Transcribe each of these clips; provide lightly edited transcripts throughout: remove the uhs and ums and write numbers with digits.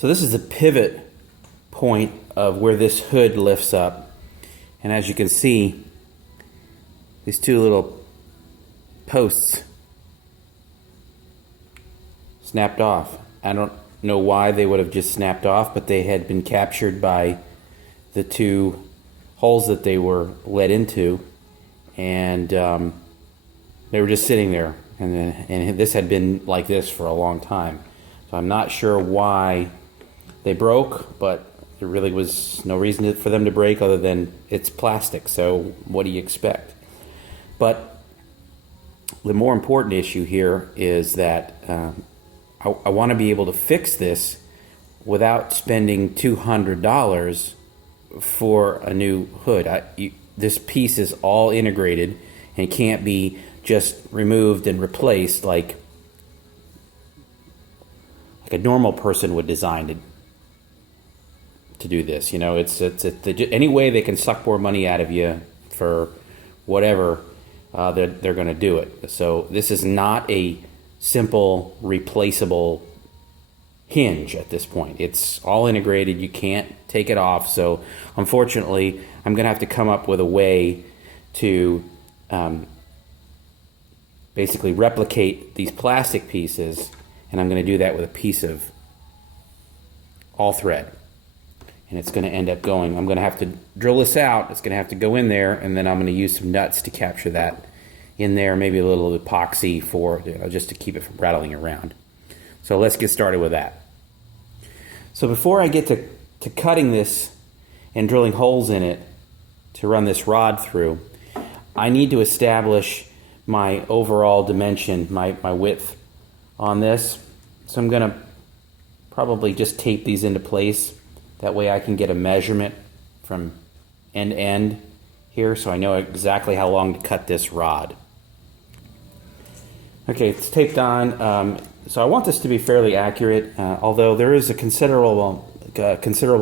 So this is the pivot point of where this hood lifts up. And as you can see, these two little posts snapped off. I don't know why they would have just snapped off, but they had been captured by the two holes that they were let into, and they were just sitting there, and this had been like this for a long time. So I'm not sure why they broke, but there really was no reason for them to break other than it's plastic, so what do you expect? But the more important issue here is that I want to be able to fix this without spending $200 for a new hood. This piece is all integrated and can't be just removed and replaced like a normal person would design to do this. You know, it's any way they can suck more money out of you for whatever, they're going to do it. So this is not a simple replaceable hinge at this point. It's all integrated. You can't take it off. So unfortunately, I'm going to have to come up with a way to basically replicate these plastic pieces, and I'm going to do that with a piece of all thread. And it's going to end up going, I'm going to have to drill this out. It's going to have to go in there, and then I'm going to use some nuts to capture that in there, maybe a little epoxy for, just to keep it from rattling around. So let's get started with that. So before I get to cutting this and drilling holes in it to run this rod through, I need to establish my overall dimension, my width on this. So I'm going to probably just tape these into place. That way I can get a measurement from end to end here, so I know exactly how long to cut this rod. Okay, it's taped on. So I want this to be fairly accurate, although there is a considerable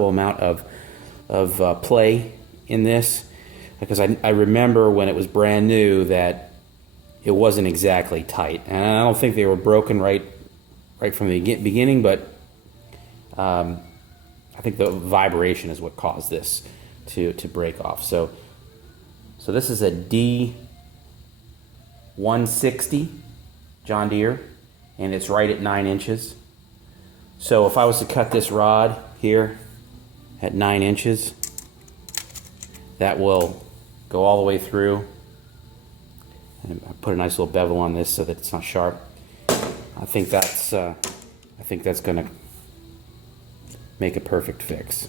amount of play in this, because I remember when it was brand new that it wasn't exactly tight, and I don't think they were broken right from the beginning, but I think the vibration is what caused this to break off. So this is a D160 John Deere, and it's right at 9 inches. So if I was to cut this rod here at 9 inches, that will go all the way through. And I put a nice little bevel on this so that it's not sharp. I think that's going to make a perfect fix.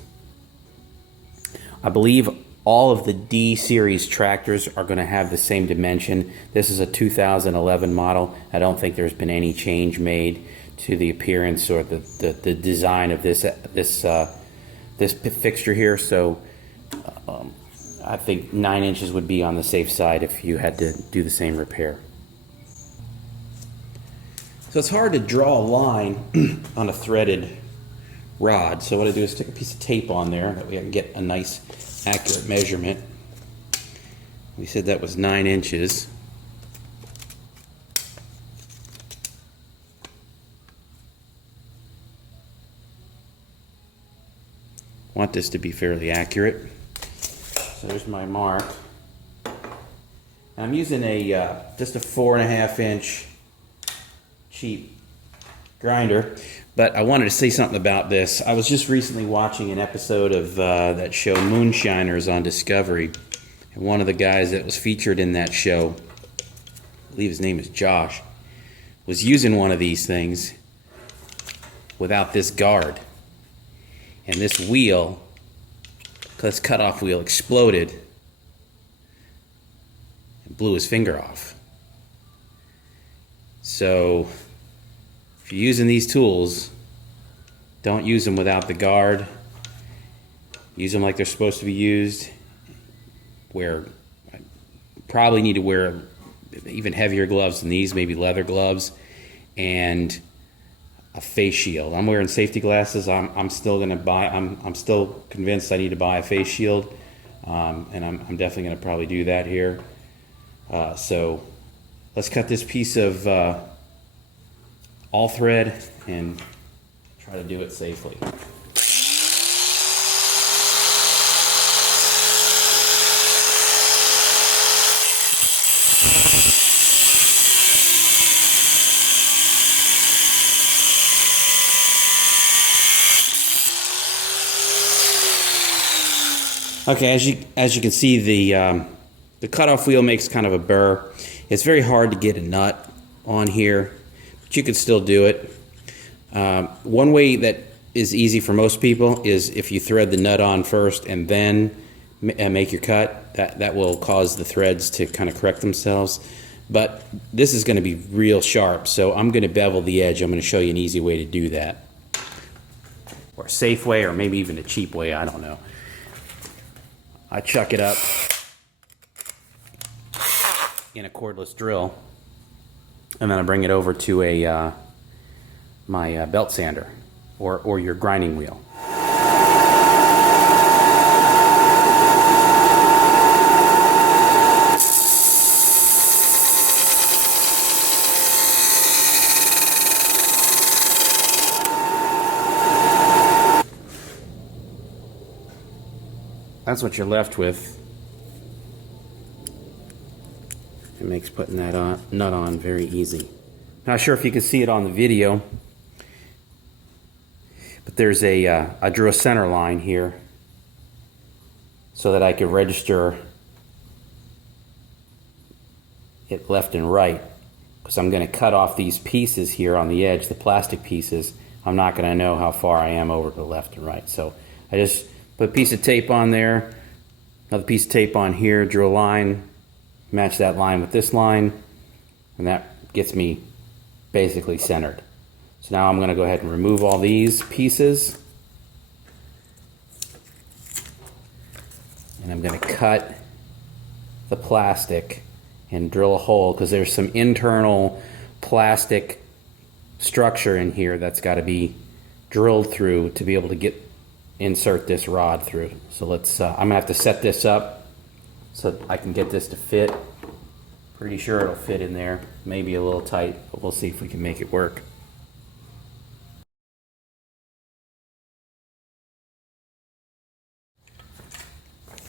I believe all of the D series tractors are going to have the same dimension. This is a 2011 model. I don't think there's been any change made to the appearance or the design of this fixture here. So I think 9 inches would be on the safe side if you had to do the same repair. So it's hard to draw a line on a threaded rod. So what I do is stick a piece of tape on there. That way I can get a nice accurate measurement. We said that was 9 inches. Want this to be fairly accurate. So there's my mark. I'm using just a 4.5 inch cheap grinder, but I wanted to say something about this. I was just recently watching an episode of that show Moonshiners on Discovery, and one of the guys that was featured in that show, I believe his name is Josh, was using one of these things without this guard, and this wheel, this cutoff wheel, exploded and blew his finger off. So if you're using these tools, don't use them without the guard. Use them like they're supposed to be used. Probably need to wear even heavier gloves than these, maybe leather gloves, and a face shield. I'm wearing safety glasses. I'm still convinced I need to buy a face shield, and I'm definitely going to probably do that here. So let's cut this piece of all thread and try try to do it safely. Okay, as you can see, the cutoff wheel makes kind of a burr. It's very hard to get a nut on here, but you can still do it. One way that is easy for most people is if you thread the nut on first and then make your cut. That will cause the threads to kind of correct themselves. But this is going to be real sharp, so I'm going to bevel the edge. I'm going to show you an easy way to do that, or a safe way, or maybe even a cheap way, I don't know. I chuck it up in a cordless drill, and then I bring it over to a my belt sander or your grinding wheel. That's what you're left with. It makes putting that nut on very easy. Not sure if you can see it on the video, but there's I drew a center line here so that I could register it left and right, because I'm going to cut off these pieces here on the edge, the plastic pieces. I'm not going to know how far I am over to the left and right. So I just put a piece of tape on there, another piece of tape on here, drew a line, match that line with this line, and that gets me basically centered. So now I'm going to go ahead and remove all these pieces, and I'm going to cut the plastic and drill a hole, because there's some internal plastic structure in here that's got to be drilled through to be able to insert this rod through. So let's I'm gonna have to set this up so I can get this to fit. Pretty sure it'll fit in there, maybe a little tight, but we'll see if we can make it work.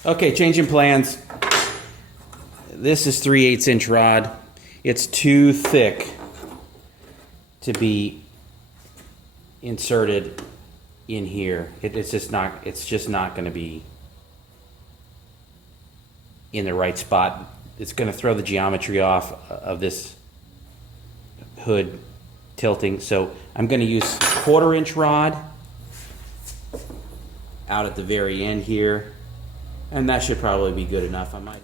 Okay, changing plans. This is 3/8 inch rod. It's too thick to be inserted in here. It's just not going to be in the right spot. It's going to throw the geometry off of this hood tilting. So I'm going to use 1/4 inch rod out at the very end here, and that should probably be good enough. I might.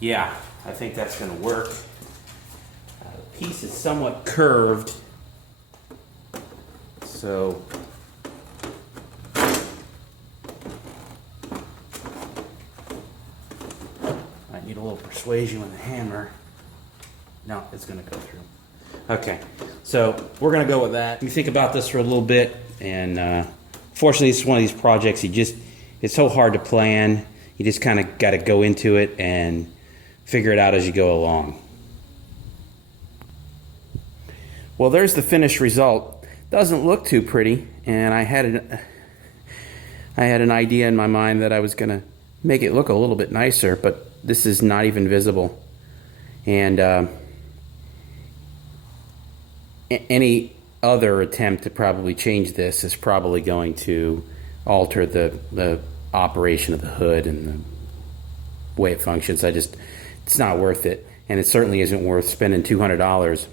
Yeah, I think that's going to work. The piece is somewhat curved, so I need a little persuasion with the hammer. No, it's going to go through. Okay, so we're going to go with that. You think about this for a little bit, and fortunately, it's one of these projects it's so hard to plan. You just kind of got to go into it and figure it out as you go along. Well, there's the finished result. Doesn't look too pretty, and I had an idea in my mind that I was going to make it look a little bit nicer, but this is not even visible. And any other attempt to probably change this is probably going to alter the operation of the hood and the way it functions. I just it's not worth it. And it certainly isn't worth spending $200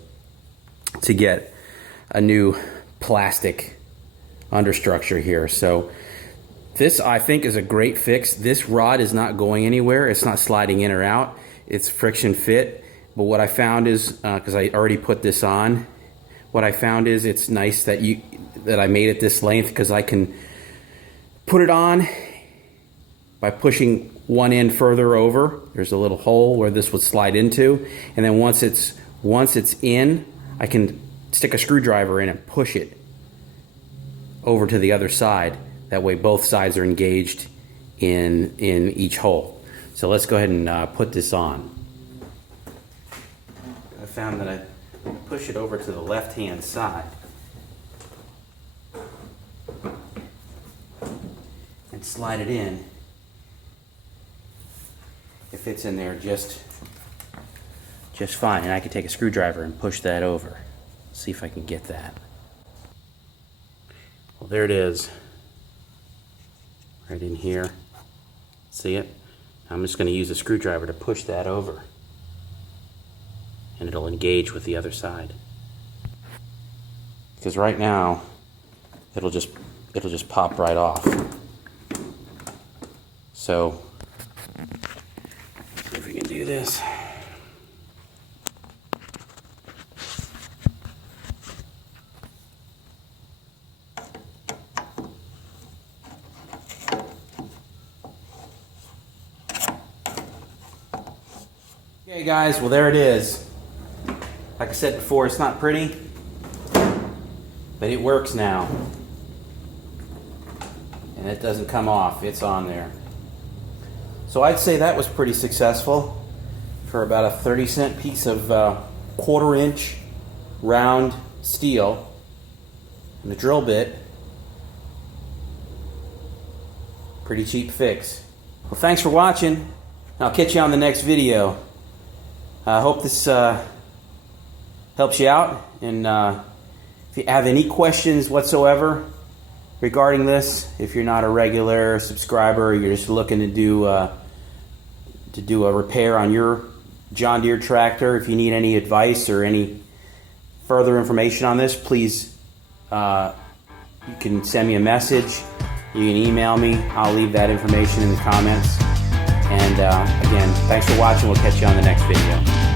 to get a new plastic understructure here. So this, I think, is a great fix. This rod is not going anywhere. It's not sliding in or out. It's friction fit. But what I found is, because I already put this on, what I found is it's nice that I made it this length, because I can put it on by pushing one end further over. There's a little hole where this would slide into, and then once it's in, I can stick a screwdriver in and push it over to the other side. That way both sides are engaged in each hole. So let's go ahead and put this on. I found that I push it over to the left-hand side and slide it in. It fits in there just fine, and I can take a screwdriver and push that over. See if I can get that. Well, there it is, right in here. See it? I'm just going to use a screwdriver to push that over, and it'll engage with the other side. Because right now, it'll just pop right off. So, if we can do this. Okay guys, well there it is. Like I said before, it's not pretty, but it works now. And it doesn't come off, it's on there. So I'd say that was pretty successful for about a 30-cent piece of 1/4 inch round steel and a drill bit. Pretty cheap fix. Well, thanks for watching. I'll catch you on the next video. I hope this helps you out, and if you have any questions whatsoever regarding this, if you're not a regular subscriber, you're just looking to do a repair on your John Deere tractor, if you need any advice or any further information on this, please you can send me a message, you can email me, I'll leave that information in the comments. And again, thanks for watching. We'll catch you on the next video.